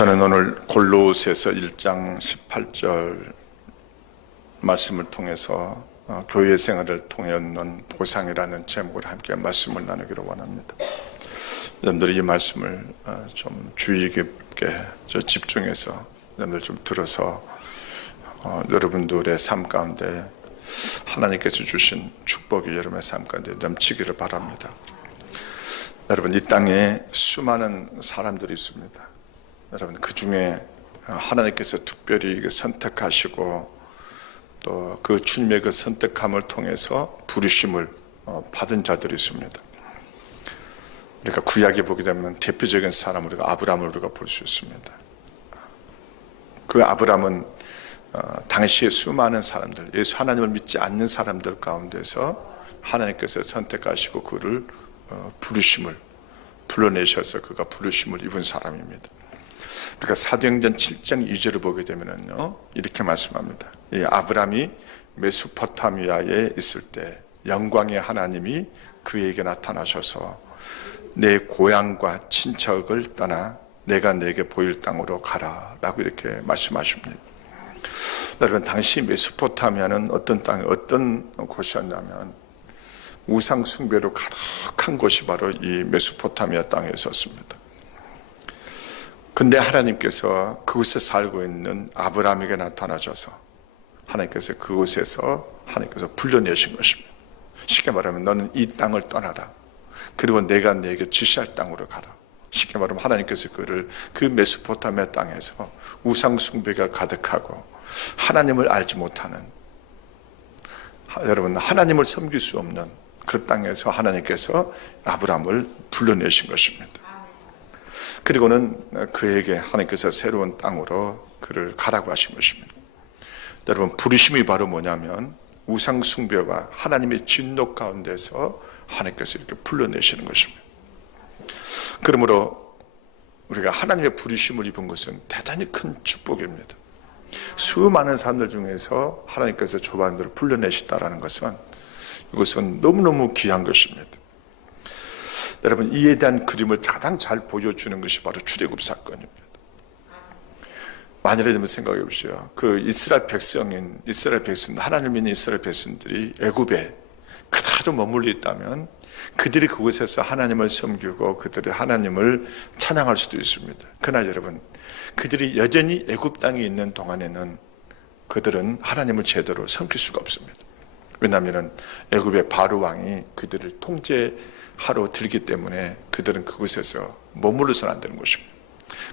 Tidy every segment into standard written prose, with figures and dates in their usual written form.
저는 오늘 골로새서 1장 18절 말씀을 통해서 교회 생활을 통해 얻는 보상이라는 제목으로 함께 말씀을 나누기로 원합니다. 여러분들이 이 말씀을 좀 주의 깊게 집중해서 여러분들 좀 들어서 여러분들의 삶 가운데 하나님께서 주신 축복이 여러분의 삶 가운데 넘치기를 바랍니다. 여러분, 이 땅에 수많은 사람들이 있습니다. 여러분, 그 중에 하나님께서 특별히 선택하시고 또 그 주님의 그 선택함을 통해서 부르심을 받은 자들이 있습니다. 우리가 구약에 보게 되면 대표적인 사람, 우리가 아브라함을 우리가 볼 수 있습니다. 그 아브라함은 당시에 수많은 사람들, 예수 하나님을 믿지 않는 사람들 가운데서 하나님께서 선택하시고 그를 부르심을 불러내셔서 그가 부르심을 입은 사람입니다. 우리가 사도행전 7장 2절을 보게 되면은요, 이렇게 말씀합니다. 이 아브라함이 메소포타미아에 있을 때 영광의 하나님이 그에게 나타나셔서 내 고향과 친척을 떠나 내가 내게 보일 땅으로 가라라고 이렇게 말씀하십니다. 여러분, 당시 메소포타미아는 어떤 땅, 어떤 곳이었냐면 우상 숭배로 가득한 곳이 바로 이 메소포타미아 땅에 있었습니다. 근데 하나님께서 그곳에 살고 있는 아브라함에게 나타나셔서 하나님께서 그곳에서 하나님께서 불러내신 것입니다. 쉽게 말하면 너는 이 땅을 떠나라. 그리고 내가 네게 지시할 땅으로 가라. 쉽게 말하면 하나님께서 그를 그 메소포타미아 땅에서 우상 숭배가 가득하고 하나님을 알지 못하는, 여러분, 하나님을 섬길 수 없는 그 땅에서 하나님께서 아브라함을 불러내신 것입니다. 그리고는 그에게 하나님께서 새로운 땅으로 그를 가라고 하신 것입니다. 여러분, 부르심이 바로 뭐냐면 우상 숭배와 하나님의 진노 가운데서 하나님께서 이렇게 불러내시는 것입니다. 그러므로 우리가 하나님의 부르심을 입은 것은 대단히 큰 축복입니다. 수많은 사람들 중에서 하나님께서 저반들을 불러내시다라는 것은, 이것은 너무너무 귀한 것입니다. 여러분, 이에 대한 그림을 가장 잘 보여주는 것이 바로 출애굽 사건입니다. 만일에 좀 생각해 보시오. 그 이스라엘 백성, 하나님 믿는 이스라엘 백성들이 애굽에 그대로 머물러 있다면 그들이 그곳에서 하나님을 섬기고 그들이 하나님을 찬양할 수도 있습니다. 그러나 여러분, 그들이 여전히 애굽 땅에 있는 동안에는 그들은 하나님을 제대로 섬길 수가 없습니다. 왜냐하면 애굽의 바로 왕이 그들을 통제하러 들기 때문에 그들은 그곳에서 머물러서는 안 되는 것입니다.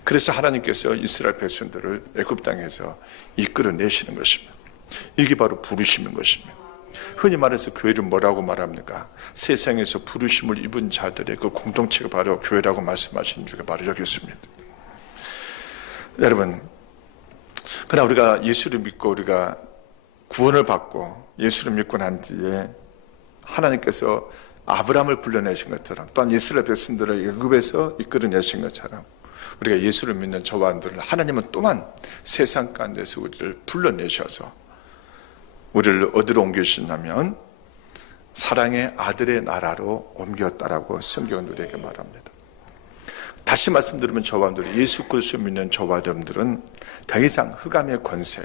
그래서 하나님께서 이스라엘 백성들을 애굽 땅에서 이끌어내시는 것입니다. 이게 바로 부르심인 것입니다. 흔히 말해서 교회를 뭐라고 말합니까? 세상에서 부르심을 입은 자들의 그 공동체가 바로 교회라고 말씀하시는 주가 바로 여기 있습니다. 여러분, 그러나 우리가 예수를 믿고 우리가 구원을 받고 예수를 믿고 난 뒤에 하나님께서 아브라함을 불러내신 것처럼, 또한 이스라엘 백성들을 애굽에서 이끌어내신 것처럼 우리가 예수를 믿는 저와 여러분들을 하나님은 또한 세상 가운데서 우리를 불러내셔서 우리를 어디로 옮기시냐면 사랑의 아들의 나라로 옮겼다라고 성경은 우리에게 말합니다. 다시 말씀드리면 저와 여러분들, 예수 그리스도를 믿는 저와 여러분들은 더 이상 흑암의 권세,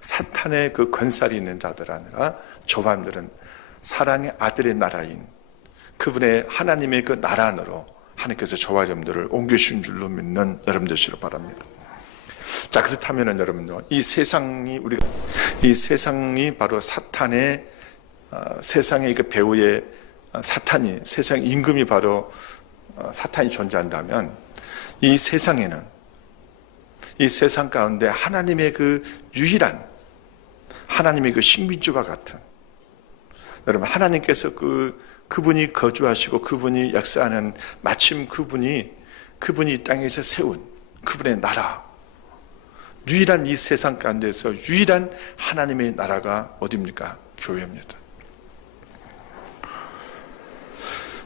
사탄의 그 권살이 있는 자들 아니라 저와 여러분들은 사랑의 아들의 나라인 그분의 하나님의 그 나라 안으로 하나님께서 저와 여러분들을 옮기신 줄로 믿는 여러분 되시길 바랍니다. 자, 그렇다면 여러분들, 이 세상이 바로 사탄의, 세상의 그 배후의 사탄이, 세상 임금이 바로 사탄이 존재한다면 이 세상에는, 이 세상 가운데 하나님의 그 유일한, 하나님의 그 식민지와 같은, 여러분, 하나님께서 그분이 거주하시고 그분이 역사하는, 마침 그분이 이 땅에서 세운 그분의 나라, 유일한 이 세상 가운데서 유일한 하나님의 나라가 어디입니까? 교회입니다.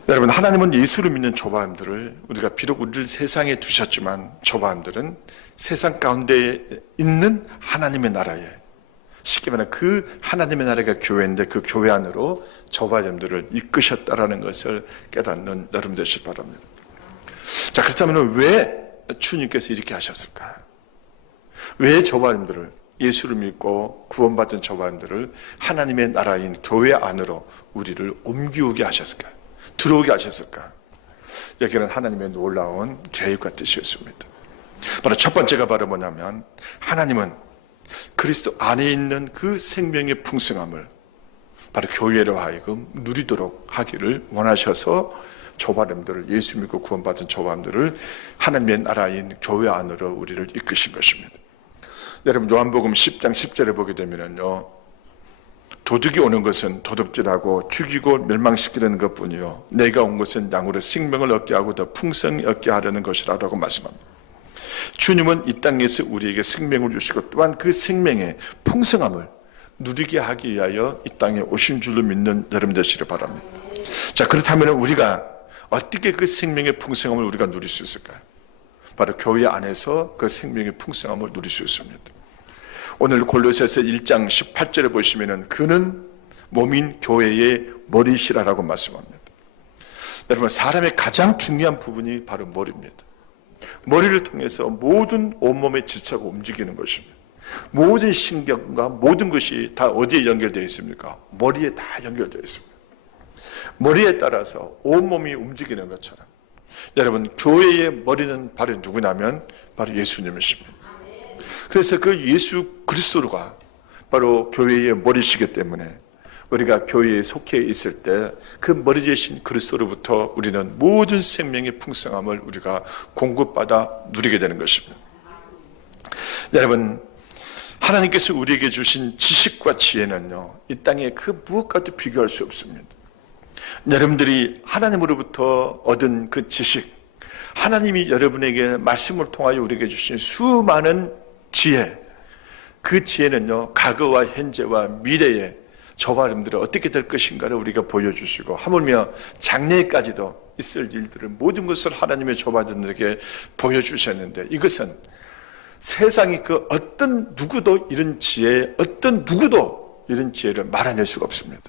여러분, 하나님은 예수를 믿는 저와 여러분들을, 우리가 비록 우리를 세상에 두셨지만 저와 여러분들은 세상 가운데 있는 하나님의 나라에, 쉽게 말하면 그 하나님의 나라가 교회인데 그 교회 안으로 저와 여러분들을 이끄셨다라는 것을 깨닫는 여러분 되시기 바랍니다. 자, 그렇다면 왜 주님께서 이렇게 하셨을까? 왜 저와 여러분들을, 예수를 믿고 구원받은 저와 여러분들을 하나님의 나라인 교회 안으로 우리를 옮기게 하셨을까? 들어오게 하셨을까? 여기는 하나님의 놀라운 계획과 뜻이었습니다. 바로 첫 번째가 바로 뭐냐면, 하나님은 그리스도 안에 있는 그 생명의 풍성함을 바로 교회로 하여금 누리도록 하기를 원하셔서 저와 여러분들을, 예수 믿고 구원받은 저와 여러분들을 하나님의 나라인 교회 안으로 우리를 이끄신 것입니다. 여러분, 요한복음 10장 10절에 보게 되면요, 도둑이 오는 것은 도둑질하고 죽이고 멸망시키려는 것뿐이요 내가 온 것은 양으로 생명을 얻게 하고 더 풍성히 얻게 하려는 것이라고 말씀합니다. 주님은 이 땅에서 우리에게 생명을 주시고 또한 그 생명의 풍성함을 누리게 하기 위하여 이 땅에 오신 줄로 믿는 여러분 되시길 바랍니다. 자, 그렇다면 우리가 어떻게 그 생명의 풍성함을 우리가 누릴 수 있을까요? 바로 교회 안에서 그 생명의 풍성함을 누릴 수 있습니다. 오늘 골로새서 1장 18절에 보시면은 그는 몸인 교회의 머리시라라고 말씀합니다. 여러분, 사람의 가장 중요한 부분이 바로 머리입니다. 머리를 통해서 모든 온몸의 지체가 움직이는 것입니다. 모든 신경과 모든 것이 다 어디에 연결되어 있습니까? 머리에 다 연결되어 있습니다. 머리에 따라서 온몸이 움직이는 것처럼 여러분, 교회의 머리는 바로 누구냐면 바로 예수님이십니다. 그래서 그 예수 그리스도가 바로 교회의 머리시기 때문에 우리가 교회에 속해 있을 때 그 머리 되신 그리스도로부터 우리는 모든 생명의 풍성함을 우리가 공급받아 누리게 되는 것입니다. 여러분, 하나님께서 우리에게 주신 지식과 지혜는요, 이 땅에 그 무엇과도 비교할 수 없습니다. 여러분들이 하나님으로부터 얻은 그 지식, 하나님이 여러분에게 말씀을 통하여 우리에게 주신 수많은 지혜, 그 지혜는요, 과거와 현재와 미래에 저와 여러분들이 어떻게 될 것인가를 우리가 보여주시고, 하물며 장래까지도 있을 일들을 모든 것을 하나님의 저와 여러분들에게 보여주셨는데, 이것은 세상이 그 어떤 누구도 이런 지혜, 어떤 누구도 이런 지혜를 말아낼 수가 없습니다.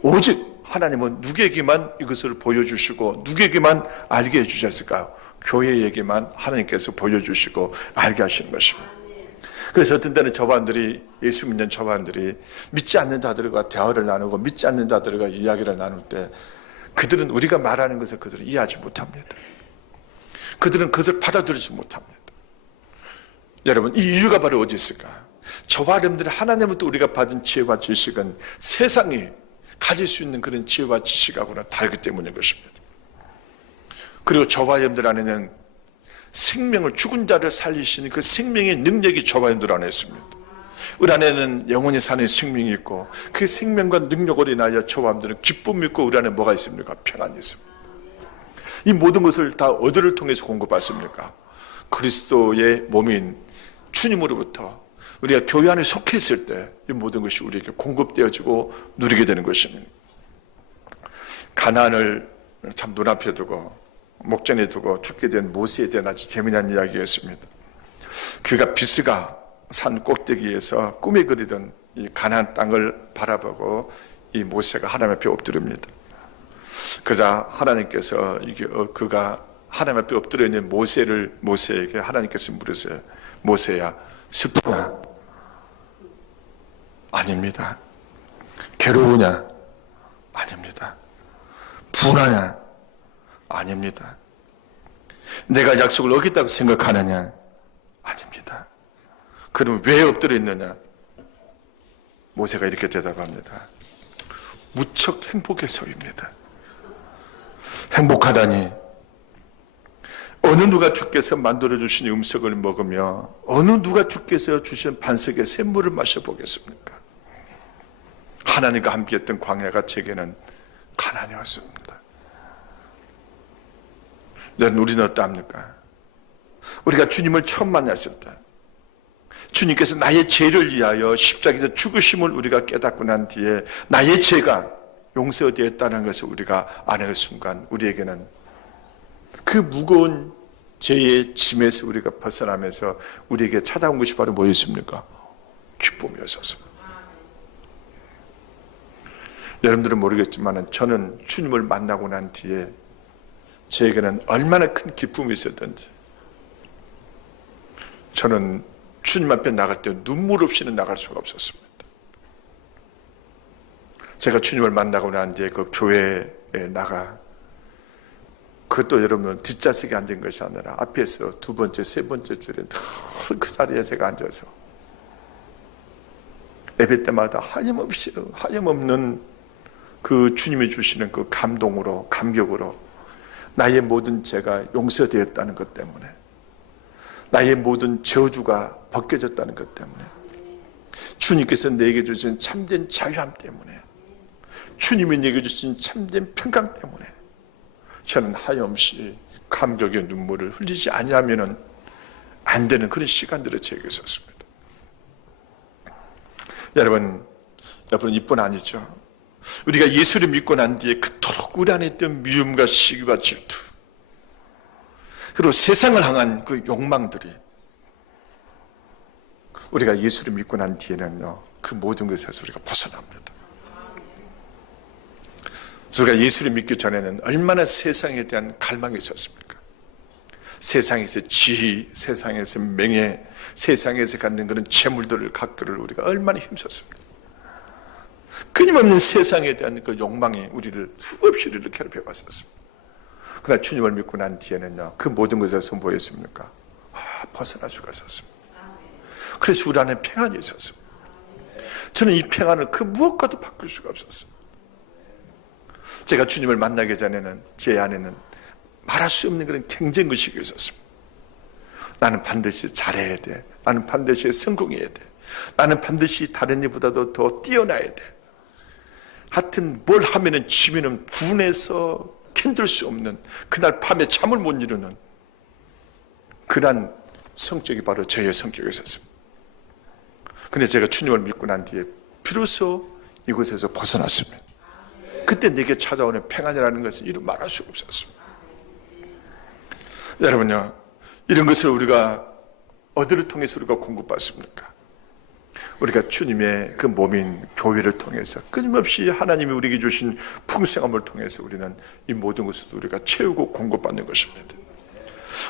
오직 하나님은 누구에게만 이것을 보여주시고 누구에게만 알게 해주셨을까요? 교회에게만 하나님께서 보여주시고 알게 하시는 것입니다. 그래서 어떤 때는 저반들이, 예수 믿는 저반들이 믿지 않는 자들과 대화를 나누고 믿지 않는 자들과 이야기를 나눌 때 그들은 우리가 말하는 것을 그들은 이해하지 못합니다. 그들은 그것을 받아들이지 못합니다. 여러분, 이 이유가 바로 어디 있을까? 저와 여러분들이 하나님부터 우리가 받은 지혜와 지식은 세상이 가질 수 있는 그런 지혜와 지식하고는 다르기 때문인 것입니다. 그리고 저와 여러분들 안에는 생명을, 죽은 자를 살리시는 그 생명의 능력이 저와 여러분들 안에 있습니다. 우리 안에는 영원히 사는 생명이 있고 그 생명과 능력으로 인하여 저와 여러분들은 기쁨이 있고 우리 안에 뭐가 있습니까? 평안이 있습니다. 이 모든 것을 다 어디를 통해서 공급받습니까? 그리스도의 몸인 주님으로부터 우리가 교회 안에 속해 있을 때 이 모든 것이 우리에게 공급되어지고 누리게 되는 것입니다. 가나안을 참 눈앞에 두고 목전에 두고 죽게 된 모세에 대한 아주 재미난 이야기였습니다. 그가 비스가 산 꼭대기에서 꿈에 그리던 이 가나안 땅을 바라보고 이 모세가 하나님 앞에 엎드립니다. 그러자 하나님께서 그가 하나님 앞에 엎드려 있는 모세에게 하나님께서 물으세요. 모세야, 슬프냐? 아닙니다. 괴로우냐? 아닙니다. 분하냐? 아닙니다. 내가 약속을 어겼다고 생각하느냐? 아닙니다. 그럼 왜 엎드려 있느냐? 모세가 이렇게 대답합니다. 무척 행복해서입니다. 행복하다니, 어느 누가 주께서 만들어주신 음식을 먹으며 어느 누가 주께서 주신 반석의 샘물을 마셔보겠습니까? 하나님과 함께했던 광야가 제게는 가난이었습니다. 우리는 어떠합니까? 우리가 주님을 처음 만났을 때 주님께서 나의 죄를 위하여 십자가에서 죽으심을 우리가 깨닫고 난 뒤에 나의 죄가 용서되었다는 것을 우리가 아는 순간 우리에게는 그 무거운 죄의 짐에서 우리가 벗어나면서 우리에게 찾아온 것이 바로 뭐였습니까? 기쁨이었습니다. 여러분들은 모르겠지만 저는 주님을 만나고 난 뒤에 저에게는 얼마나 큰 기쁨이 있었던지 저는 주님 앞에 나갈 때 눈물 없이는 나갈 수가 없었습니다. 제가 주님을 만나고 난 뒤에 그 교회에 나가, 그것도 여러분 뒷좌석에 앉은 것이 아니라 앞에서 두 번째, 세 번째 줄에 늘 그 자리에 제가 앉아서 예배 때마다 하염없는 그 주님이 주시는 그 감동으로, 감격으로 나의 모든 죄가 용서되었다는 것 때문에, 나의 모든 저주가 벗겨졌다는 것 때문에, 주님께서 내게 주신 참된 자유함 때문에, 주님이 내게 주신 참된 평강 때문에 저는 하염없이 감격의 눈물을 흘리지 아니하면 안 되는 그런 시간들을 제게 있었습니다. 여러분 이뿐 아니죠. 우리가 예수를 믿고 난 뒤에 그토록 우리 안에 있던 미움과 시기와 질투, 그리고 세상을 향한 그 욕망들이, 우리가 예수를 믿고 난 뒤에는요, 그 모든 것에서 우리가 벗어납니다. 우리가 예수를 믿기 전에는 얼마나 세상에 대한 갈망이 있었습니까? 세상에서 지위, 세상에서 명예, 세상에서 갖는 그런 재물들을 갖기를 우리가 얼마나 힘썼습니까? 끊임없는 세상에 대한 그 욕망이 우리를 수없이 우리를 괴롭혀 왔었습니다. 그러나 주님을 믿고 난 뒤에는요, 그 모든 것에서 뭐 했습니까? 벗어날 수가 있었습니다. 그래서 우리 안에 평안이 있었습니다. 저는 이 평안을 그 무엇과도 바꿀 수가 없었습니다. 제가 주님을 만나기 전에는 제 안에는 말할 수 없는 그런 경쟁의식이 있었습니다. 나는 반드시 잘해야 돼. 나는 반드시 성공해야 돼. 나는 반드시 다른 이보다도 더 뛰어나야 돼. 하여튼 뭘 하면은 지면은 분해서 견딜 수 없는, 그날 밤에 잠을 못 이루는 그런 성격이 바로 저의 성격이었습니다. 근데 제가 주님을 믿고 난 뒤에 비로소 이곳에서 벗어났습니다. 그때 내게 찾아오는 평안이라는 것은 이루 말할 수가 없었습니다. 여러분요, 이런 것을 우리가 어디를 통해서 우리가 공급받습니까? 우리가 주님의 그 몸인 교회를 통해서 끊임없이 하나님이 우리에게 주신 풍성함을 통해서 우리는 이 모든 것을 우리가 채우고 공급받는 것입니다.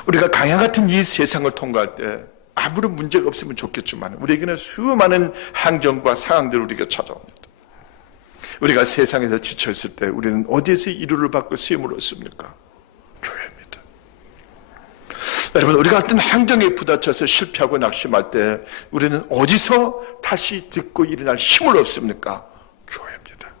우리가 강야 같은 이 세상을 통과할 때 아무런 문제가 없으면 좋겠지만 우리에게는 수많은 환경과 상황들이 우리가 찾아옵니다. 우리가 세상에서 지쳐있을 때 우리는 어디에서 위로를 받고 쓰임을 얻습니까? 교회입니다. 여러분, 우리가 어떤 환경에 부딪혀서 실패하고 낙심할 때 우리는 어디서 다시 듣고 일어날 힘을 얻습니까? 교회입니다.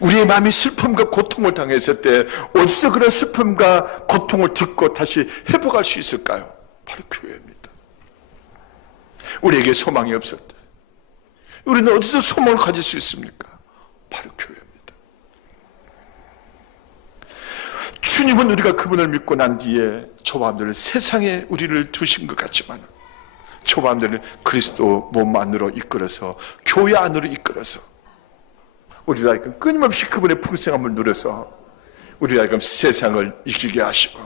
우리의 마음이 슬픔과 고통을 당했을 때 어디서 그런 슬픔과 고통을 듣고 다시 회복할 수 있을까요? 바로 교회입니다. 우리에게 소망이 없을 때 우리는 어디서 소망을 가질 수 있습니까? 바로 교회입니다. 주님은 우리가 그분을 믿고 난 뒤에 저와 여러분들 세상에 우리를 두신 것 같지만 저와 여러분들은 그리스도 몸 안으로 이끌어서 교회 안으로 이끌어서 우리를 하여금 끊임없이 그분의 풍성함을 누려서 우리를 하여금 세상을 이기게 하시고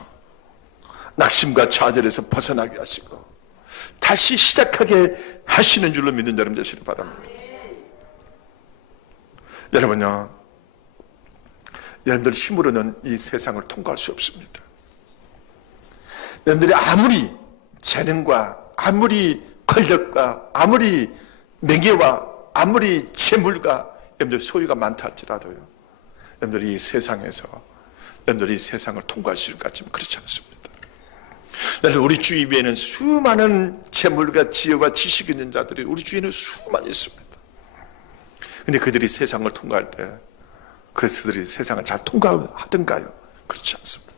낙심과 좌절에서 벗어나게 하시고 다시 시작하게 하시는 줄로 믿는 여러분 되시길 바랍니다. 여러분요, 여러분들 힘으로는 이 세상을 통과할 수 없습니다. 여러분들이 아무리 재능과 아무리 권력과 아무리 명예와 아무리 재물과 여러분들 소유가 많다 할지라도요, 여러분들이 이 세상에서 여러분들이 이 세상을 통과하실 것 같지만 그렇지 않습니다. 여러분, 우리 주위에는 수많은 재물과 지혜와 지식 있는 자들이 우리 주위에는 수많이 있습니다. 근데 그들이 세상을 통과할 때 그들이 세상을 잘 통과하던가요? 그렇지 않습니다.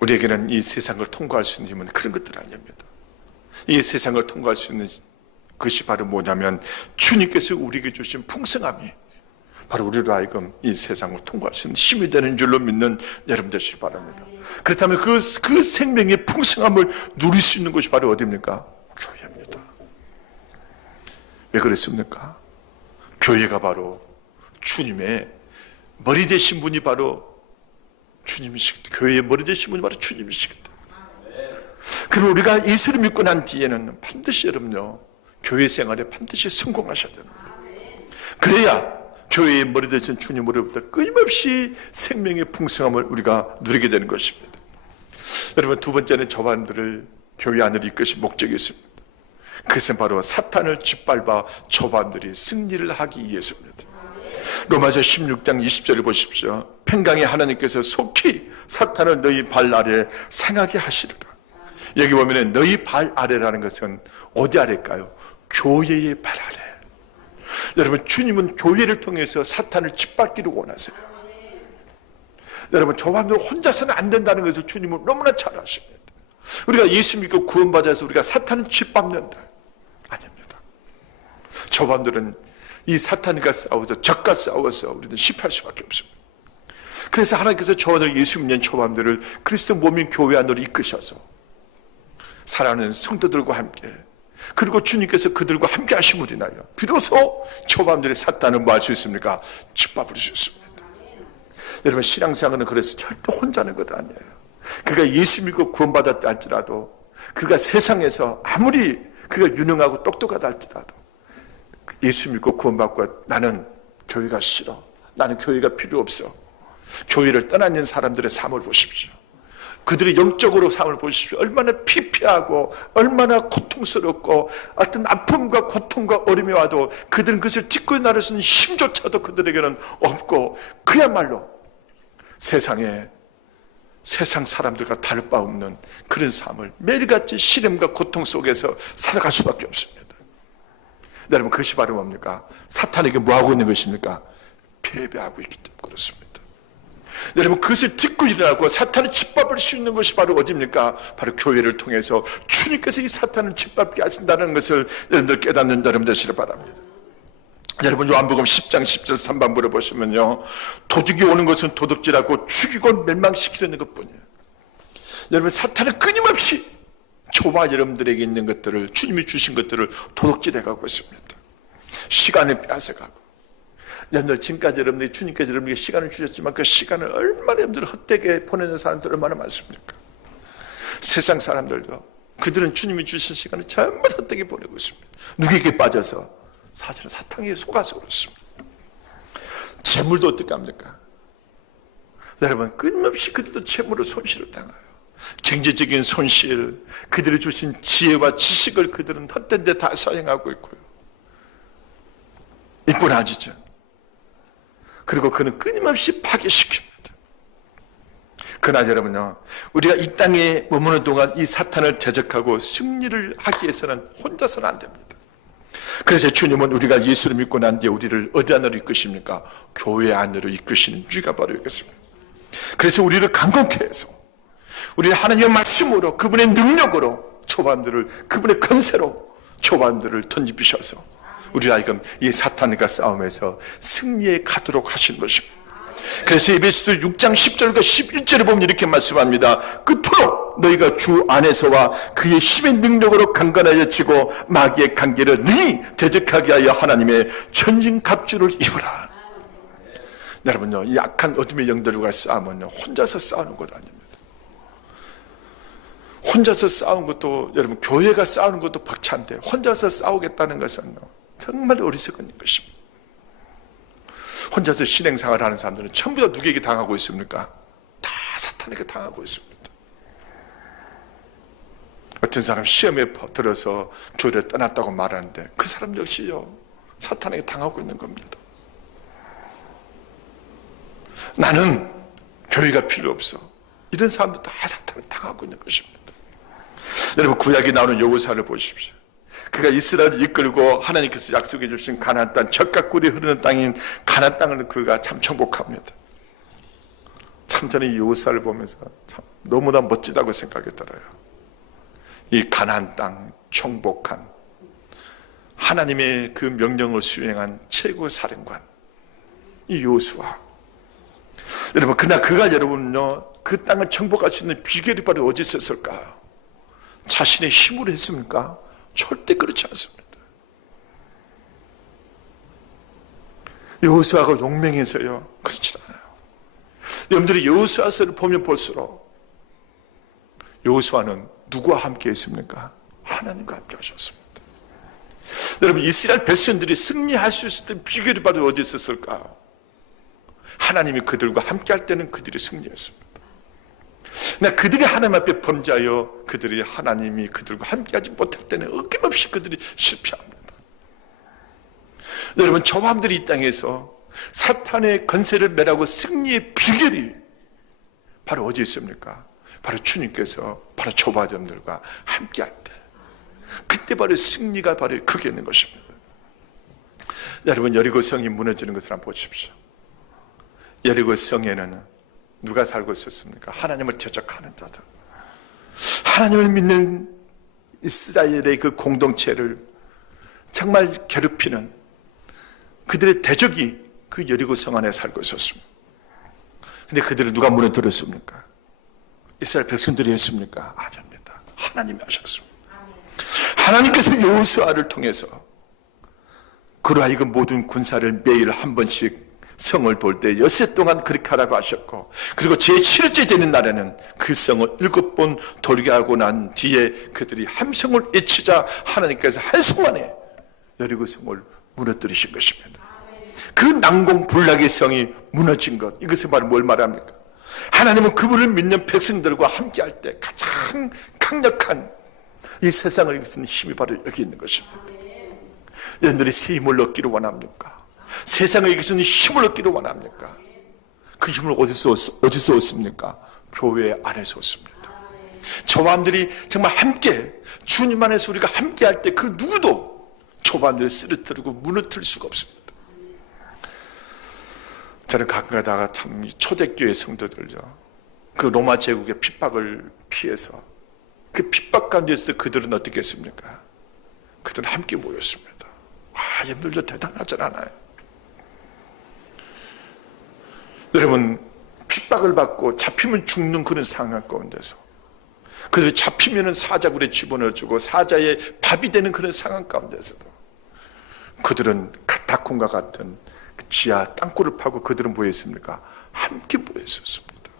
우리에게는 이 세상을 통과할 수 있는 힘은 그런 것들 아닙니다. 이 세상을 통과할 수 있는 것이 바로 뭐냐면 주님께서 우리에게 주신 풍성함이 바로 우리로 하여금 이 세상을 통과할 수 있는 힘이 되는 줄로 믿는 여러분 되시기 바랍니다. 그렇다면 그 생명의 풍성함을 누릴 수 있는 것이 바로 어디입니까? 교회입니다. 왜 그랬습니까? 교회가 바로 주님의 머리 되신 분이 바로 주님이시기 때문에, 교회의 머리 되신 분이 바로 주님이시기 때문에. 그리고 우리가 예수를 믿고 난 뒤에는 반드시 여러분요, 교회 생활에 반드시 성공하셔야 됩니다. 그래야 교회의 머리 되신 주님으로부터 끊임없이 생명의 풍성함을 우리가 누리게 되는 것입니다. 여러분, 두 번째는 저반들을 교회 안으로 이끄신 목적이 있습니다. 그것은 바로 사탄을 짓밟아 저반들이 승리를 하기 위해서입니다. 로마서 16장 20절을 보십시오. 평강의 하나님께서 속히 사탄을 너희 발 아래 상하게 하시리라. 여기 보면 너희 발 아래라는 것은 어디 아래일까요? 교회의 발 아래. 여러분, 주님은 교회를 통해서 사탄을 짓밟기를 원하세요. 여러분, 저반들 혼자서는 안 된다는 것을 주님은 너무나 잘 아십니다. 우리가 예수 믿고 구원받아서 우리가 사탄을 짓밟는다. 아닙니다. 저반들은 이 사탄과 싸워서 적과 싸워서 우리는 실패할 수밖에 없습니다. 그래서 하나님께서 저반들 예수 믿는 저반들을 그리스도 몸인 교회 안으로 이끄셔서 사랑하는 성도들과 함께, 그리고 주님께서 그들과 함께 하심으로 인하여 비로소 저반들의 사탄을 뭐 할 수 있습니까? 짓밟을 수 있습니다. 여러분, 신앙생활은 그래서 절대 혼자는 것 아니에요. 그가 예수 믿고 구원받았다 할지라도, 그가 세상에서 아무리 그가 유능하고 똑똑하다 할지라도, 예수 믿고 구원받고 나는 교회가 싫어, 나는 교회가 필요 없어, 교회를 떠나는 사람들의 삶을 보십시오. 그들의 영적으로 삶을 보십시오. 얼마나 피폐하고 얼마나 고통스럽고 어떤 아픔과 고통과 어려움이 와도 그들은 그것을 딛고 나를 수 있는 힘조차도 그들에게는 없고, 그야말로 세상 사람들과 다를 바 없는 그런 삶을 매일같이 시련과 고통 속에서 살아갈 수밖에 없습니다. 여러분, 그것이 바로 뭡니까? 사탄에게 뭐하고 있는 것입니까? 패배하고 있기 때문에 그렇습니다. 여러분, 그것을 딛고 일어나고 사탄을 짓밟을 수 있는 것이 바로 어디입니까? 바로 교회를 통해서 주님께서 이 사탄을 짓밟게 하신다는 것을 여러분들 깨닫는 여러분 되시길 바랍니다. 여러분, 요한복음 10장 10절 3반부를 보시면요, 도둑이 오는 것은 도둑질하고 죽이고 멸망시키려는 것뿐이에요. 여러분, 사탄은 끊임없이 저와 여러분들에게 있는 것들을, 주님이 주신 것들을 도둑질해가고 있습니다. 시간을 빼앗아가고, 여러분들 지금까지 여러분들이 주님께서 여러분에게 시간을 주셨지만 그 시간을 얼마나 여러분들 헛되게 보내는 사람들 얼마나 많습니까? 세상 사람들도 그들은 주님이 주신 시간을 전부 헛되게 보내고 있습니다. 누구에게 빠져서? 사실은 사탄에 속아서 그렇습니다. 재물도 어떻게 합니까? 여러분, 끊임없이 그들도 재물로 손실을 당해요. 경제적인 손실, 그들이 주신 지혜와 지식을 그들은 헛된 데 다 사용하고 있고요. 이뿐 아니죠. 그리고 그는 끊임없이 파괴시킵니다. 그러나 여러분요, 우리가 이 땅에 머무는 동안 이 사탄을 대적하고 승리를 하기 위해서는 혼자서는 안 됩니다. 그래서 주님은 우리가 예수를 믿고 난 뒤에 우리를 어디 안으로 이끄십니까? 교회 안으로 이끄시는 주가 바로 이겠습니다. 그래서 우리를 강건케 해서, 우리를 하나님의 말씀으로, 그분의 능력으로 초반들을, 그분의 권세로 초반들을 던지비셔서 우리가 지금 이 사탄과 싸움에서 승리에 가도록 하신 것입니다. 그래서 에베소서 6장 10절과 11절에 보면 이렇게 말씀합니다. 끝으로 너희가 주 안에서와 그의 힘의 능력으로 강건하여 지고 마귀의 관계를 능히 대적하게 하여 하나님의 전진갑주를 입으라. 여러분요, 이 악한 어둠의 영들과 싸움은요, 혼자서 싸우는 것 아닙니다. 혼자서 싸우는 것도, 여러분, 교회가 싸우는 것도 벅찬데 혼자서 싸우겠다는 것은 정말 어리석은 것입니다. 혼자서 신행생활을 하는 사람들은 전부 다 누구에게 당하고 있습니까? 다 사탄에게 당하고 있습니다. 어떤 사람 시험에 들어서 교회를 떠났다고 말하는데 그 사람 역시요, 사탄에게 당하고 있는 겁니다. 나는 교회가 필요 없어, 이런 사람도 다 사탄에게 당하고 있는 것입니다. 여러분, 구약에 나오는 여호사를 보십시오. 그가 이스라엘을 이끌고 하나님께서 약속해 주신 가나안 땅, 젖과 꿀이 흐르는 땅인 가나안 땅을 그가 참 정복합니다. 참 저는 이 여호사를 보면서 참 너무나 멋지다고 생각이 들어요. 이 가나안 땅 정복한 하나님의 그 명령을 수행한 최고 사령관 이 여호수아. 여러분, 그러나 그가 여러분요, 그 땅을 정복할 수 있는 비결이 바로 어디 있었을까요? 자신의 힘으로 했습니까? 절대 그렇지 않습니다. 여호수아가 용맹해서요, 그렇지 않아요. 여러분들이 여호수아서를 보면 볼수록 여호수아는 누구와 함께 했습니까? 하나님과 함께 하셨습니다. 여러분, 이스라엘 백성들이 승리할 수 있었던 비결이 바로 어디 있었을까요? 하나님이 그들과 함께 할 때는 그들이 승리했습니다. 그러나 그들이 하나님 앞에 범죄하여 그들이 하나님이 그들과 함께하지 못할 때는 어김없이 그들이 실패합니다. 여러분, 저함들이 이 땅에서 사탄의 권세를 멸하고 승리의 비결이 바로 어디에 있습니까? 바로 주님께서 바로 조바점들과 함께할 때, 그때 바로 승리가 바로 그게 있는 것입니다. 여러분, 여리고 성이 무너지는 것을 한번 보십시오. 여리고 성에는 누가 살고 있었습니까? 하나님을 대적하는 자들, 하나님을 믿는 이스라엘의 그 공동체를 정말 괴롭히는 그들의 대적이 그 여리고 성 안에 살고 있었습니다. 근데 그들을 누가 무너뜨렸습니까? 이스라엘 백성들이 했습니까? 아닙니다. 하나님이 하셨습니다. 하나님께서 여호수아를 통해서 그로 하여금 모든 군사를 매일 한 번씩 성을 돌 때 엿새 동안 그렇게 하라고 하셨고, 그리고 제7일째 되는 날에는 그 성을 7번 돌게 하고 난 뒤에 그들이 함성을 외치자 하나님께서 한순간에 여리고 성을 무너뜨리신 것입니다. 그 난공불락의 성이 무너진 것, 이것은 바로 뭘 말합니까? 하나님은 그분을 믿는 백성들과 함께할 때 가장 강력한 이 세상을 이끄는 힘이 바로 여기 있는 것입니다. 여러분들이 새 힘을 얻기를 원합니까? 세상을 이끄는 힘을 얻기를 원합니까? 그 힘을 어디서 얻습니까? 교회 안에서 얻습니다. 저함들이 정말 함께, 주님 안에서 우리가 함께 할 때 그 누구도 저함들을 쓰러뜨리고 무너뜨릴 수가 없습니다. 저는 가끔 가다가 참 초대교회 성도들요, 그 로마 제국의 핍박을 피해서 그 핍박 가운데서 그들은 어떻게 했습니까? 그들은 함께 모였습니다. 여러분들도 대단하지 않아요? 여러분, 핍박을 받고 잡히면 죽는 그런 상황 가운데서, 그들이 잡히면 사자굴에 집어넣어주고 사자의 밥이 되는 그런 상황 가운데서도 그들은 카타콤과 같은 그 지하 땅굴을 파고 그들은 뭐 했습니까? 함께 모였었습니다.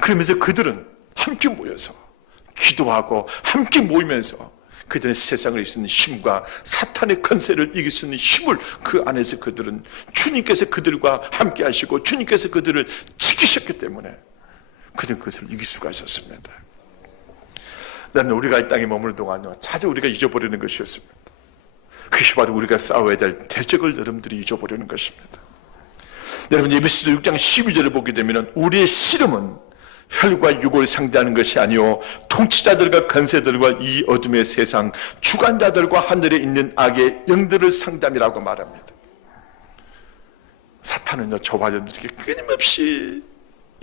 그러면서 그들은 함께 모여서 기도하고 함께 모이면서 그들은 세상을 이기는 힘과 사탄의 권세를 이길 수 있는 힘을 그 안에서 그들은 주님께서 그들과 함께 하시고 주님께서 그들을 지키셨기 때문에 그들은 그것을 이길 수가 있었습니다. 나는 우리가 이 땅에 머무는 동안요, 자주 우리가 잊어버리는 것이었습니다. 그것이 바로 우리가 싸워야 될 대적을 여러분들이 잊어버리는 것입니다. 여러분, 에베소서 6장 12절을 보게 되면 우리의 씨름은 혈과 육을 상대하는 것이 아니요 통치자들과 권세들과 이 어둠의 세상 주관자들과 하늘에 있는 악의 영들을 상담이라고 말합니다. 사탄은요, 저와 여러분들에게 끊임없이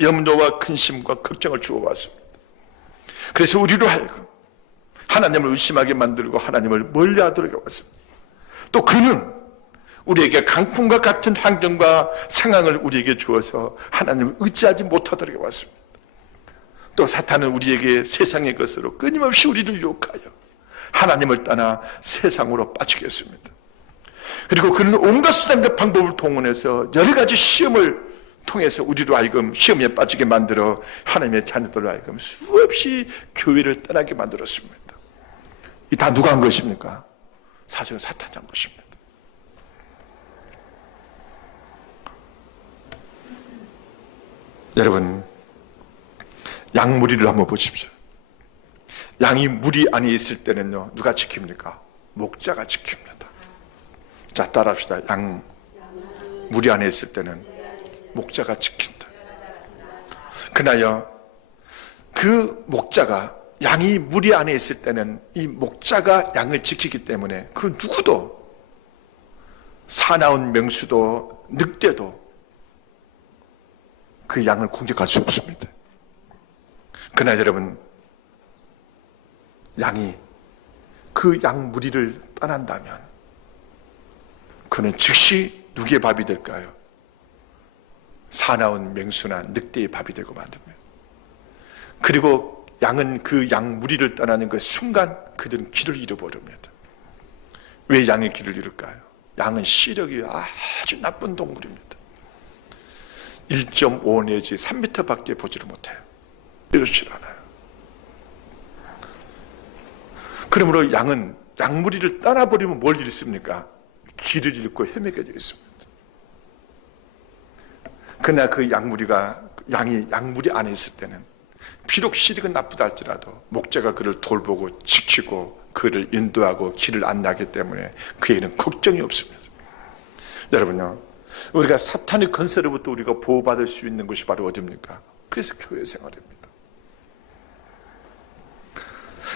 염려와 근심과 걱정을 주어왔습니다. 그래서 우리로 하여금 하나님을 의심하게 만들고 하나님을 멀리하도록 해왔습니다. 또 그는 우리에게 강풍과 같은 환경과 상황을 우리에게 주어서 하나님을 의지하지 못하도록 해왔습니다. 또 사탄은 우리에게 세상의 것으로 끊임없이 우리를 유혹하여 하나님을 떠나 세상으로 빠지게 했습니다. 그리고 그는 온갖 수단과 방법을 동원해서 여러 가지 시험을 통해서 우리로 하여금 시험에 빠지게 만들어 하나님의 자녀들로 하여금 수없이 교회를 떠나게 만들었습니다. 이 다 누가 한 것입니까? 사실은 사탄이 한 것입니다. 여러분, 양무리를 한번 보십시오. 양이 무리 안에 있을 때는요, 누가 지킵니까? 목자가 지킵니다. 자, 따라합시다. 양 무리 안에 있을 때는 목자가 지킨다. 그나여 그 목자가, 양이 무리 안에 있을 때는 이 목자가 양을 지키기 때문에 그 누구도, 사나운 맹수도 늑대도 그 양을 공격할 수 없습니다. 그러나 여러분, 양이 그 양 무리를 떠난다면 그는 즉시 누구의 밥이 될까요? 사나운 맹수나 늑대의 밥이 되고 만듭니다. 그리고 양은 그 양 무리를 떠나는 그 순간 그들은 길을 잃어버립니다. 왜 양의 길을 잃을까요? 양은 시력이 아주 나쁜 동물입니다. 1.5 내지 3m 밖에 보지를 못해요. 이렇지 않아요. 그러므로 양은 양무리를 떠나버리면 뭘 잃습니까? 길을 잃고 헤매게 되어 있습니다. 그러나 그 양무리가 약물이 안에 있을 때는 비록 시력은 나쁘다 할지라도 목자가 그를 돌보고 지키고 그를 인도하고 길을 안내하기 때문에 그에게는 걱정이 없습니다. 여러분요, 우리가 사탄의 건설로부터 우리가 보호받을 수 있는 것이 바로 어디입니까? 그래서 교회 생활입니다.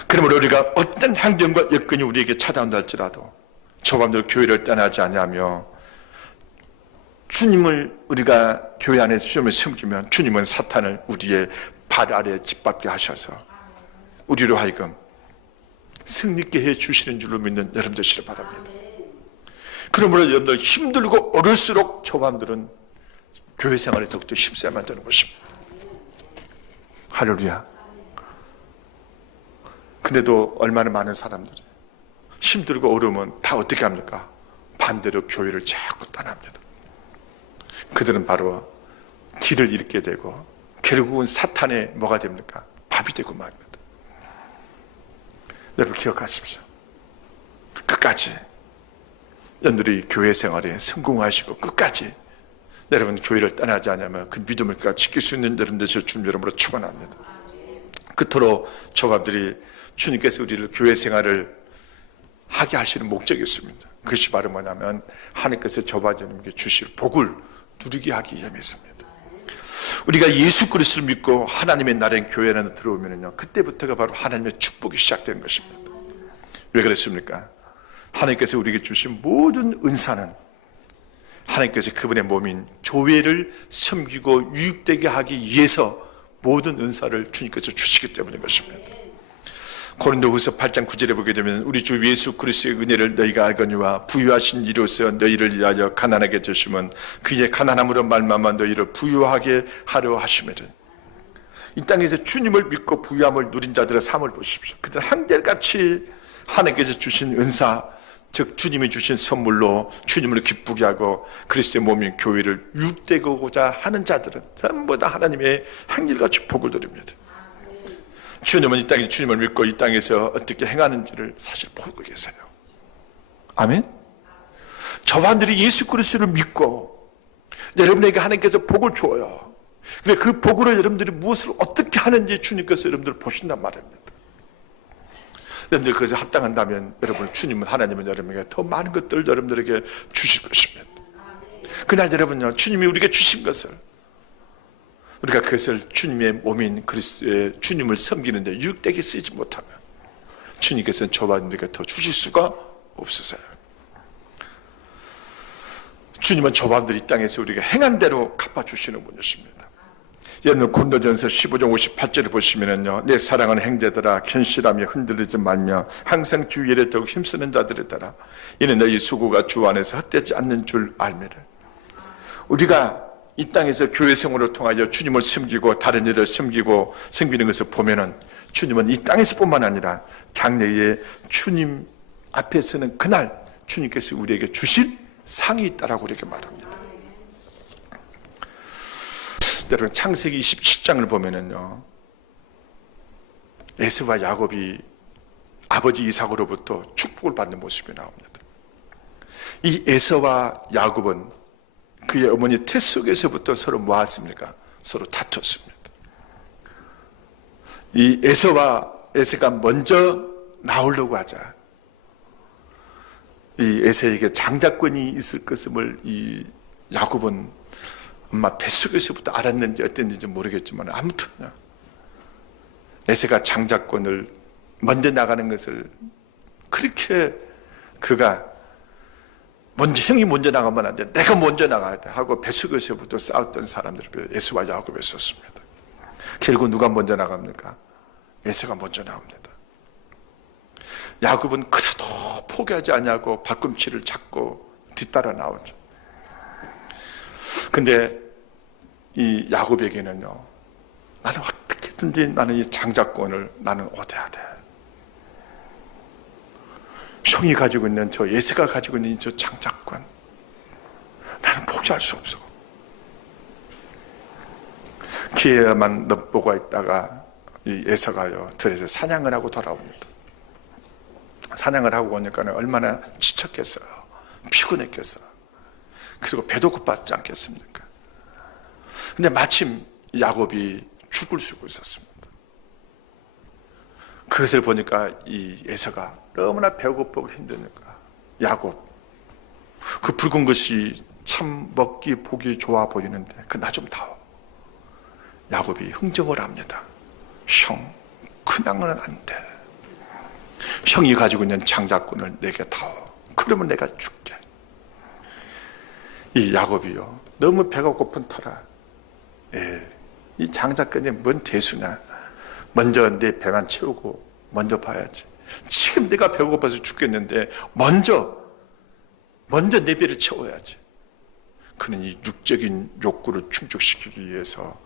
그러므로 우리가 어떤 환경과 여건이 우리에게 찾아온다 할지라도 저밤대로 교회를 떠나지 않으며 주님을 우리가 교회 안에서 주님을 섬기면 주님은 사탄을 우리의 발 아래에 짓밟게 하셔서 우리로 하여금 승리케 해 주시는 줄로 믿는 여러분 되시길 바랍니다. 그러므로 여러분들 힘들고 어릴수록 저밤들은 교회 생활에 더욱더 힘써야만 되는 것입니다. 할렐루야. 근데도 얼마나 많은 사람들이 힘들고 어려우면 다 어떻게 합니까? 반대로 교회를 자꾸 떠납니다. 그들은 바로 길을 잃게 되고 결국은 사탄의 뭐가 됩니까? 밥이 되고 말입니다. 여러분 기억하십시오. 끝까지 여러분들이 교회 생활에 성공하시고 끝까지 여러분 교회를 떠나지 않으면 그 믿음을 지킬 수 있는 여러분 되실 주님 이름으로 축원합니다. 그토록 조합들이 주님께서 우리를 교회 생활을 하게 하시는 목적이 있습니다. 그것이 바로 뭐냐면 하나님께서 저와 여러분에게 주실 복을 누리게 하기 위함이었습니다. 우리가 예수 그리스도를 믿고 하나님의 나라인 교회 안에 들어오면요, 그때부터가 바로 하나님의 축복이 시작되는 것입니다. 왜 그렇습니까? 하나님께서 우리에게 주신 모든 은사는 하나님께서 그분의 몸인 교회를 섬기고 유익되게 하기 위해서 모든 은사를 주님께서 주시기 때문인 것입니다. 고린도후서 8장 9절에 보게 되면 우리 주 예수 그리스도의 은혜를 너희가 알거니와 부유하신 이로써 너희를 위하여 가난하게 되시면 그의 가난함으로 말미암아 너희를 부유하게 하려 하심이라. 이 땅에서 주님을 믿고 부유함을 누린 자들의 삶을 보십시오. 그들 한결같이 하나님께서 주신 은사, 즉 주님이 주신 선물로 주님을 기쁘게 하고 그리스도의 몸인 교회를 유익되고자 하는 자들은 전부 다 하나님의 한결같이 복을 누립니다. 주님은 이 땅에 주님을 믿고 이 땅에서 어떻게 행하는지를 사실 보고 계세요. 아멘? 저반들이 예수 그리스도를 믿고 여러분에게 하나님께서 복을 주어요. 근데 그 복으로 여러분들이 무엇을 어떻게 하는지 주님께서 여러분들을 보신단 말입니다. 여러분들 그것에 합당한다면 여러분 주님은 하나님은 여러분에게 더 많은 것들을 여러분들에게 주실 것입니다. 그날 여러분요, 주님이 우리에게 주신 것을 우리가 그것을 주님의 몸인 그리스도의 주님을 섬기는데 유익되게 쓰지 못하면 주님께서는 저와 여러분에게 더 주실 수가 없으세요. 주님은 저와 여러분들이 이 땅에서 우리가 행한 대로 갚아주시는 분이십니다. 여러분 고린도전서 15장 58절을 보시면은요, 내 사랑하는 형제들아 견실하며 흔들리지 말며 항상 주 일에 더욱 힘쓰는 자들이더라. 이는 너희 수고가 주 안에서 헛되지 않는 줄 알미라. 우리가 이 땅에서 교회 생활을 통하여 주님을 섬기고 다른 일을 섬기고 섬기는 것을 보면은 주님은 이 땅에서뿐만 아니라 장래에 주님 앞에서는 그날 주님께서 우리에게 주실 상이 있다라고 우리에게 말합니다. 여러분 창세기 27장을 보면은요, 에서와 야곱이 아버지 이삭으로부터 축복을 받는 모습이 나옵니다. 이 에서와 야곱은 그의 어머니 태 속에서부터 서로 뭐했습니까? 서로 다퉜습니다. 이 에서가 먼저 나오려고 하자 이 에서에게 장자권이 있을 것임을 이 야곱은 엄마 뱃속에서부터 알았는지 어땠는지 모르겠지만 아무튼요, 에서가 장자권을 먼저 나가는 것을 그렇게 그가 형이 먼저 나가면 안 돼, 내가 먼저 나가야 돼 하고 뱃속에서부터 싸웠던 사람들이 에서와 야곱이었습니다. 결국 누가 먼저 나갑니까? 에서가 먼저 나옵니다. 야곱은 그래도 포기하지 않냐고 발꿈치를 잡고 뒤따라 나오죠. 근데 이 야곱에게는요, 나는 어떻게든지 나는 이 장자권을 나는 얻어야 돼. 형이 가지고 있는 저 에서가 가지고 있는 저 장자권 나는 포기할 수 없어. 기회만 엿보고 있다가 이 에서가요 들에서 사냥을 하고 돌아옵니다. 사냥을 하고 오니까 얼마나 지쳤겠어요. 피곤했겠어요. 그리고 배도 고팠지 않겠습니까? 근데 마침 야곱이 죽을 쓰고 있었습니다. 그것을 보니까 이 에서가 너무나 배고프고 힘드니까 야곱, 그 붉은 것이 참 먹기 보기 좋아 보이는데 그 나 좀 다오. 야곱이 흥정을 합니다. 형, 그냥은 안 돼. 형이 가지고 있는 장자권을 내게 다오. 그러면 내가 줄게. 이 야곱이요, 너무 배가 고픈 터라 이 장자권이 뭔 대수냐, 먼저 내 배만 채우고 먼저 봐야지. 지금 내가 배고파서 죽겠는데 먼저 내 배를 채워야지. 그는 이 육적인 욕구를 충족시키기 위해서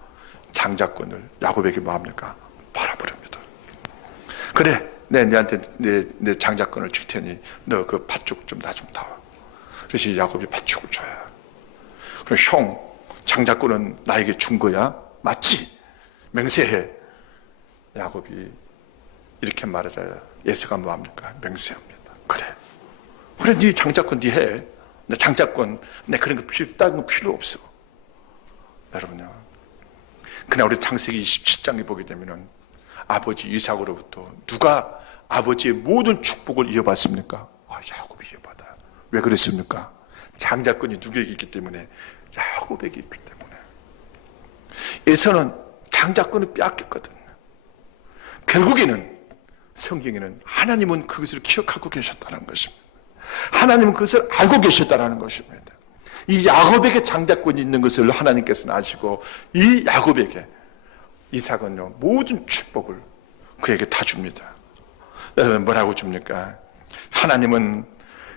장자권을 야곱에게 뭐합니까? 팔아버립니다. 그래, 내한테 내 장자권을 줄 테니 너 그 팥죽 좀 나 좀 다와. 그래서 야곱이 팥죽을 줘요. 그럼 형, 장자권은 나에게 준 거야? 맞지? 맹세해. 야곱이 이렇게 말하자 에서가 뭐합니까? 맹세합니다. 그래 네 장자권 네 해. 내 장자권, 내 그런 거 다른 거 필요 없어. 여러분요, 그냥 우리 창세기 27장에 보게 되면은 아버지 이삭으로부터 누가 아버지의 모든 축복을 이어받습니까? 야곱이 이어받아. 왜 그랬습니까? 장자권이 누구에게 있기 때문에, 야곱에게 있기 때문에. 에서는 장자권을 빼앗겼거든요. 결국에는 성경에는 하나님은 그것을 기억하고 계셨다는 것입니다. 하나님은 그것을 알고 계셨다는 것입니다. 이 야곱에게 장자권이 있는 것을 하나님께서는 아시고 이 야곱에게 이삭은요, 모든 축복을 그에게 다 줍니다. 여러분, 뭐라고 줍니까? 하나님은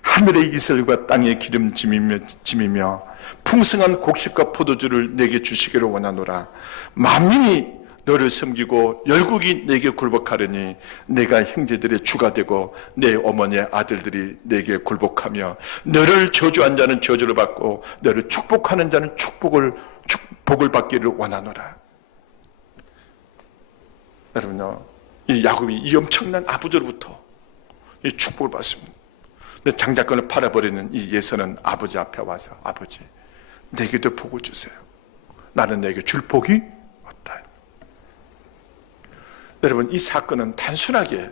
하늘의 이슬과 땅의 기름짐이며 풍성한 곡식과 포도주를 내게 주시기를 원하노라. 만민이 너를 섬기고 열국이 내게 굴복하려니 내가 형제들의 주가 되고 내 어머니의 아들들이 내게 굴복하며 너를 저주한 자는 저주를 받고 너를 축복하는 자는 축복을 받기를 원하노라. 여러분요, 이 야곱이 이 엄청난 아버지로부터 이 축복을 받습니다. 근데 장자권을 팔아버리는 이 예서는 아버지 앞에 와서 아버지, 내게도 복을 주세요. 나는 내게 줄 복이 없다. 여러분, 이 사건은 단순하게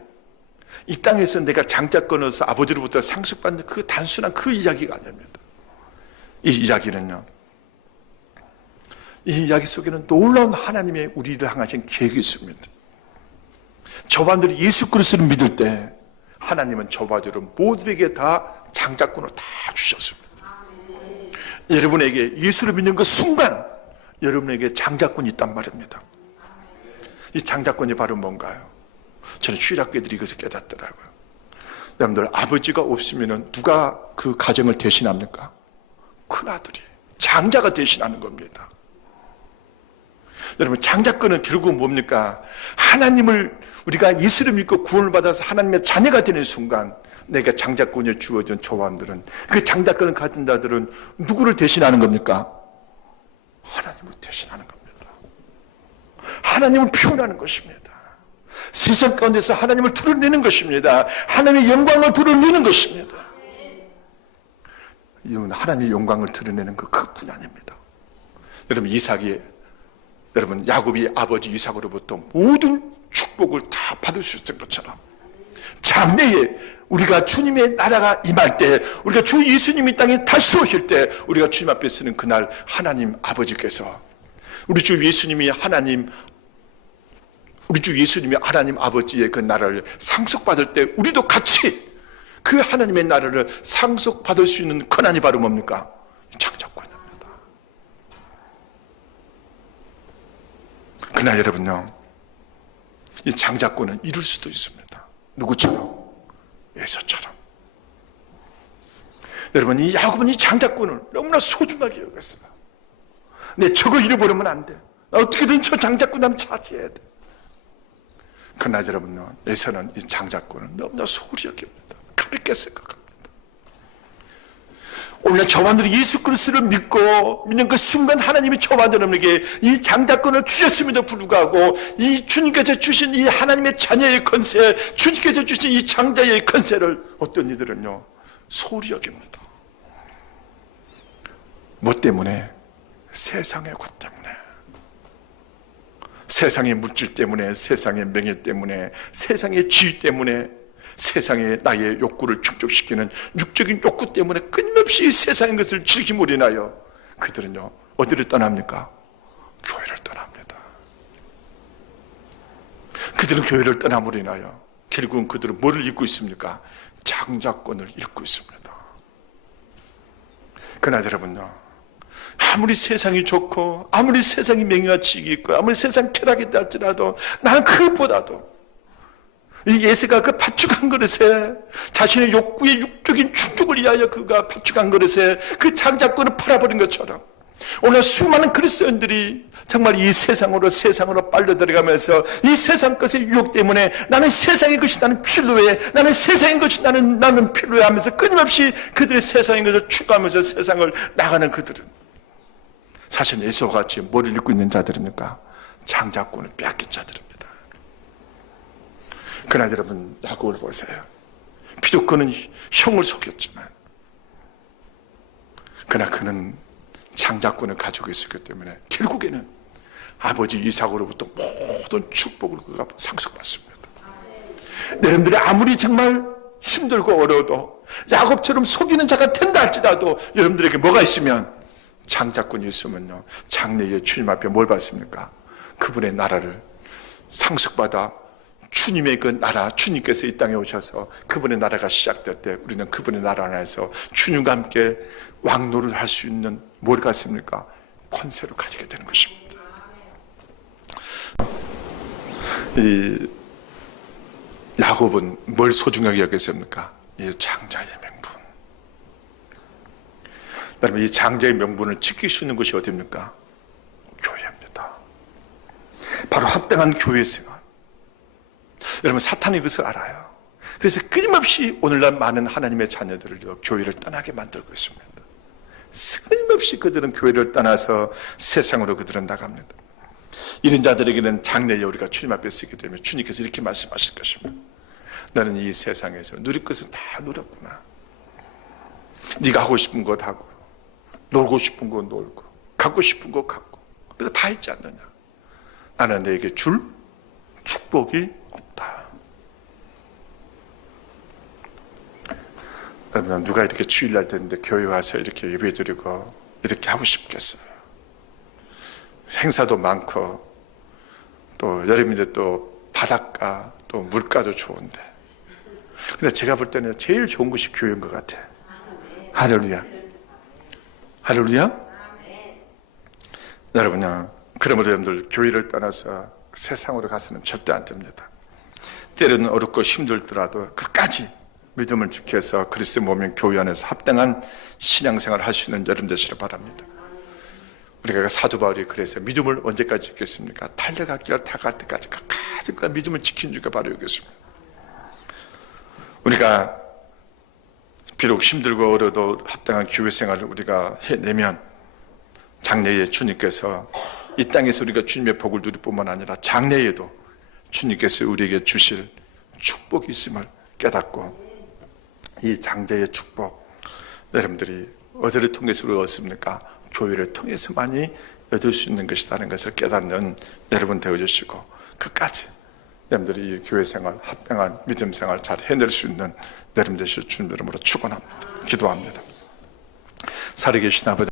이 땅에서 내가 장자권을 아버지로부터 상속받는 그 단순한 그 이야기가 아닙니다. 이 이야기는요, 이 이야기 속에는 놀라운 하나님의 우리를 향하신 계획이 있습니다. 저반들이 예수 그리스도를 믿을 때 하나님은 저반들을 모두에게 다 장자권을 다 주셨습니다. 여러분에게 예수를 믿는 그 순간 여러분에게 장자권이 있단 말입니다. 이 장자권이 바로 뭔가요? 저는 신학교들이 이것을 깨닫더라고요. 여러분들, 아버지가 없으면 누가 그 가정을 대신합니까? 큰아들이, 장자가 대신하는 겁니다. 여러분, 장자권은 결국 뭡니까? 하나님을, 우리가 예수를 믿고 구원을 받아서 하나님의 자녀가 되는 순간 내가 장자권이 주어진 조원들은, 그 장자권을 가진 자들은 누구를 대신하는 겁니까? 하나님을 대신하는 겁니다. 하나님을 표현하는 것입니다. 세상 가운데서 하나님을 드러내는 것입니다. 하나님의 영광을 드러내는 것입니다. 이건 하나님의 영광을 드러내는 그뿐이 아닙니다. 여러분, 야곱이 아버지 이삭으로부터 모든 축복을 다 받을 수 있었던 것처럼 장래에 우리가 주님의 나라가 임할 때, 우리가 주 예수님이 땅에 다시 오실 때 우리가 주님 앞에 서는 그날 하나님 아버지께서 우리 주 예수님이 하나님 아버지의 그 나라를 상속받을 때 우리도 같이 그 하나님의 나라를 상속받을 수 있는 권한이 바로 뭡니까? 장자권입니다. 그러나 여러분요, 이 장자권은 이룰 수도 있습니다. 누구처럼? 에서처럼. 여러분, 이 야곱은 이 장자권을 너무나 소중하게 여겼어요. 내 저거 잃어버리면 안 돼. 어떻게든 저 장자권 나면 차지해야 돼. 그러나 여러분요, 에서는 이 장자권을 너무나 소홀히 여깁니다. 가볍게 생각합니다. 오늘 저만들이 예수 그리스도를 믿는 그 순간 하나님이 저만들에게 이 장자권을 주셨음에도 불구하고 이 주님께서 주신 이 하나님의 자녀의 권세, 주님께서 주신 이 장자의 권세를 어떤 이들은요, 소홀히 여깁니다. 뭐 때문에? 세상의 것 때문에. 세상의 물질 때문에, 세상의 명예 때문에, 세상의 지위 때문에, 세상의 나의 욕구를 충족시키는 육적인 욕구 때문에 끊임없이 세상의 것을 즐김으로 인하여 그들은요 어디를 떠납니까? 교회를 떠납니다. 그들은 교회를 떠남으로 인하여 결국은 그들은 뭐를 잃고 있습니까? 장자권을 잃고 있습니다. 그러나 여러분요, 아무리 세상이 좋고 아무리 세상이 명예와 지식이 있고 아무리 세상 쾌락이 있다 할지라도 나는 그것보다도 이 예수가 그 팥죽한 그릇에 자신의 욕구의 육적인 충족을 위하여 그가 팥죽한 그릇에 그 장자권을 팔아버린 것처럼 오늘 수많은 그리스도인들이 정말 이 세상으로 빨려 들어가면서 이 세상 것의 유혹 때문에 나는 세상의 것이 나는 필요해, 나는 세상의 것이 나는 필요해 하면서 끊임없이 그들의 세상의 것을 추구하면서 세상을 나가는 그들은 사실 예수와 같이 뭐를 잃고 있는 자들입니까? 장자권을 빼앗긴 자들입니다. 그러나 여러분, 야곱을 보세요. 비록 그는 형을 속였지만 그러나 그는 장자권을 가지고 있었기 때문에 결국에는 아버지 이삭으로부터 모든 축복을 그가 상속받습니다. 여러분들이 아무리 정말 힘들고 어려워도 야곱처럼 속이는 자가 된다 할지라도 여러분들에게 뭐가 있으면 장자권이 있으면요 장래의 주님 앞에 뭘 받습니까? 그분의 나라를 상속받아 주님의 그 나라, 주님께서 이 땅에 오셔서 그분의 나라가 시작될 때 우리는 그분의 나라 안에서 주님과 함께 왕노를 할 수 있는 뭘 갖습니까? 권세를 가지게 되는 것입니다. 이 야곱은 뭘 소중하게 여겼습니까? 이 장자의 명분. 여러분, 이 장자의 명분을 지킬 수 있는 것이 어디입니까? 교회입니다. 바로 합당한 교회 생활. 여러분, 사탄이 그것을 알아요. 그래서 끊임없이 오늘날 많은 하나님의 자녀들을 교회를 떠나게 만들고 있습니다. 끊임없이 그들은 교회를 떠나서 세상으로 그들은 나갑니다. 이런 자들에게는 장래에 우리가 주님 앞에 서게 되면 주님께서 이렇게 말씀하실 것입니다. 너는 이 세상에서 누릴 것은 다 누렸구나. 네가 하고 싶은 것 하고 놀고 싶은 거 놀고 갖고 싶은 거 갖고 너가 다 있지 않느냐. 나는 너에게 줄 축복이 없다. 여러분, 누가 이렇게 주일날 됐는데 교회 와서 이렇게 예배드리고 이렇게 하고 싶겠어요? 행사도 많고 또 여름인데 또 바닷가 또 물가도 좋은데, 근데 제가 볼 때는 제일 좋은 것이 교회인 것 같아. 할렐루야. 할렐루야. 여러분요, 그러므로 여러분들 교회를 떠나서 세상으로 가서는 절대 안 됩니다. 때로는 어렵고 힘들더라도 끝까지 믿음을 지켜서 그리스도의 몸인 교회 안에서 합당한 신앙생활을 할 수 있는 여러분 되시길 바랍니다. 우리가 사도 바울이 그래서 믿음을 언제까지 지켰습니까? 달려가기를 다갈 때까지 끝까지 그 믿음을 지킨 주가 바로 여기있습니다. 우리가 비록 힘들고 어려도 합당한 교회 생활을 우리가 해내면 장래에 주님께서 이 땅에서 우리가 주님의 복을 누릴 뿐만 아니라 장래에도 주님께서 우리에게 주실 축복이 있음을 깨닫고, 이 장자의 축복 여러분들이 어디를 통해서 얻습니까? 교회를 통해서만이 얻을 수 있는 것이라는 것을 깨닫는 여러분 되어주시고, 끝까지 여러분들이 이 교회 생활, 합당한 믿음 생활 잘 해낼 수 있는 여러분 되실 주님 이름으로 축원합니다. 기도합니다. 살아계신 아버지,